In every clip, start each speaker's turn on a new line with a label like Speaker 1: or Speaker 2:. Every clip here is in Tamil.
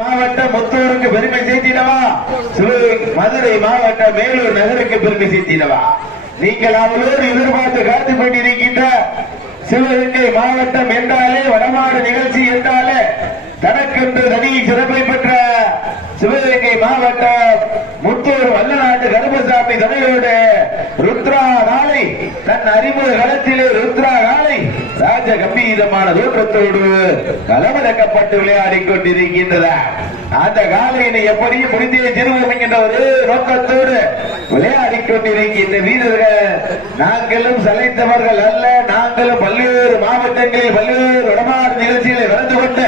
Speaker 1: மாவட்டம் முத்தூருக்கு பெருமை சேர்த்திடவா? மதுரை மாவட்டம் மேலூர் நகருக்கு பெருமை சேர்த்திடவா? நீங்கள் அவளோடு எதிர்பார்த்து காத்து கொண்டிருக்கின்ற சிவகங்கை மாவட்டம் என்றாலே வடமாடு நிகழ்ச்சி என்றாலே தனக்கென்று தனி சிறப்பை பெற்ற சிவகங்கை மாவட்டம் முத்தூர் வல்லநாட்டு கருமசாமி தலைவரோடு ருத்ரா நாளை தன் அறிமுக ராஜ கம்பீரமான தோற்றத்தோடு களமிறக்கப்பட்டு விளையாடி கொண்டிருக்கின்றதா அந்த காலையினை எப்படியும் முடிந்தே திருவோம் என்கின்ற ஒரு நோக்கத்தோடு விளையாடி கொண்டிருக்கின்ற வீரர்கள் நாங்களும் சலைத்தவர்கள் அல்ல. நாங்களும் பல்வேறு மாவட்டங்களில் பல்வேறு வடமாறு நிகழ்ச்சிகளை கலந்து கொண்டு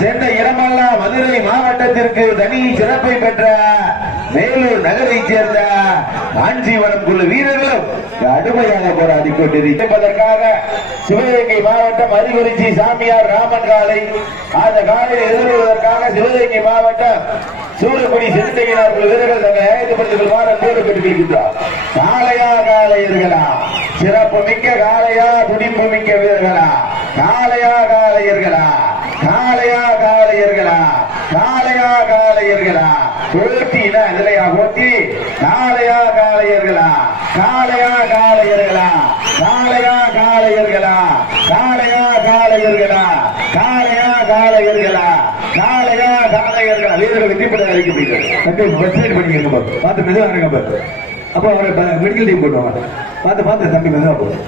Speaker 1: சென்ற இடமெல்லாம் மதுரை மாவட்டத்திற்கு தனி சிறப்பை பெற்ற மேலூர் நகரை சேர்ந்த காஞ்சிபுரம் குழு வீரர்களும் கடுமையாக போராடி கொண்டிருப்பதற்காக சிவகங்கை மாவட்டம் அரிகுறிச்சி சாமியார் ராமன் காலை அந்த காலையில் எதிர்கொள்வதற்காக சிவகங்கை மாவட்டம் சூரக்குடி செலுத்தையினார் குழு வீரர்கள் தங்களை ஆயத்தப்படுத்திக் கொள்வார் அன்போடு காளையா காளையர்களா சிறப்பு மிக்க காளையா துடிப்பு மிக்க வீரர்களா? காளையா காளையர்களா காளையா காளையர்களா காளையா காளையர்களா போட்டினா இதுலையா ஓட்டி காளையா காளையர்களா? காளையா காளையர்களா? காளையா காளையர்களா? காளையா காளையர்களா? காளையா காளையர்களா? காளையா காளையர்களா? வீரர்கள் வெற்றிப்பட அறிக்கை பண்ணிக்கிறேன் தம்பி பார்த்து மெதுவாக இருங்க பாரு. அப்போ அவரை மெடிக்கல் டீம் போட்டுவாங்க பார்த்து பார்த்து தம்பி மெதுவாக போகும்